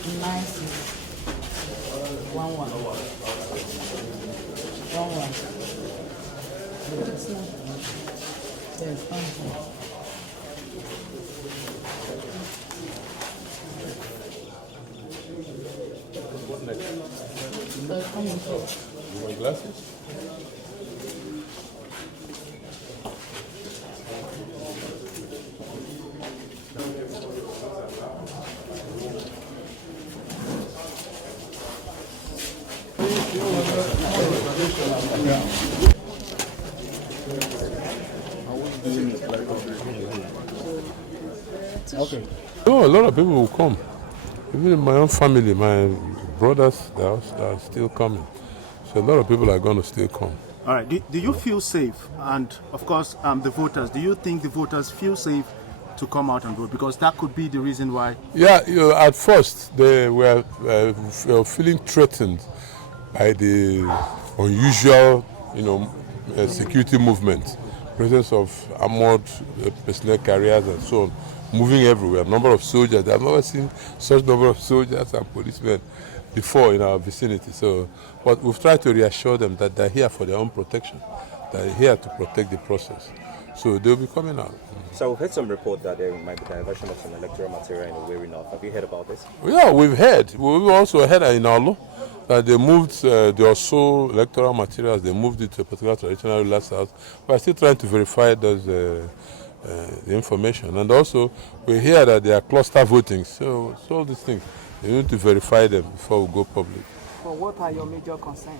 Nice. 1-1. 1-1. Yes, fine. What next? Coming. You want glasses? Okay. Oh, a lot of people will come. Even in my own family, my brothers, they are still coming. So a lot of people are going to still come. All right. Do you feel safe? And of course, the voters. Do you think the voters feel safe to come out and vote? Because that could be the reason why. Yeah, at first they were feeling threatened by the unusual, security movement, presence of armored personnel carriers and so on, moving everywhere. Number of soldiers. I've never seen such number of soldiers and policemen before in our vicinity. So, but we've tried to reassure them that they're here for their own protection. They're here to protect the process. So they'll be coming out. So we've heard some report that there might be diversion of some electoral material in the way north. Have you heard about this? Yeah, we've heard. We've also heard in Alo that they moved the Oso electoral materials. They moved it to a particular traditional ruler's house. We're still trying to verify those the information. And also, we hear that they are cluster voting. So all these things, we need to verify them before we go public. So what are your major concerns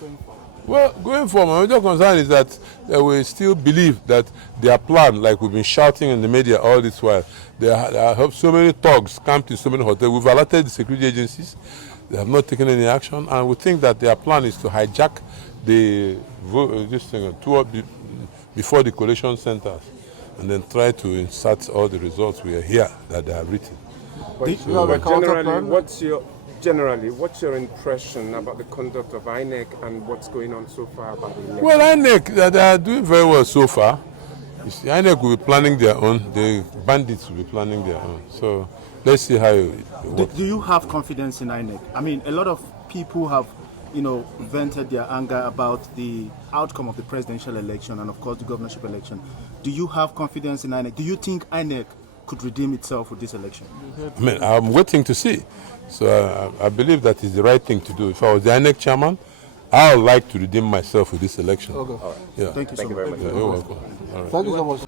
going forward? Well, going forward, my major concern is that we still believe that their plan, like we've been shouting in the media all this while, they have so many thugs camped in so many hotels. We've alerted the security agencies. They have not taken any action, and we think that their plan is to hijack this thing before the collation centers, and then try to insert all the results we hear that they have written. Generally, what's your impression about the conduct of INEC and what's going on so far about the election? Well, INEC, they are doing very well so far. You see, INEC will be planning their own. The bandits will be planning their own. So let's see how it works. Do you have confidence in INEC? I mean, a lot of people have, vented their anger about the outcome of the presidential election and, of course, the governorship election. Do you have confidence in INEC? Do you think INEC could redeem itself with this election? I mean, I'm waiting to see. So I believe that is the right thing to do. If I was the INEC chairman, I would like to redeem myself with this election. Okay. Yeah. Thank you so much. You're welcome. All right. Thank you so much.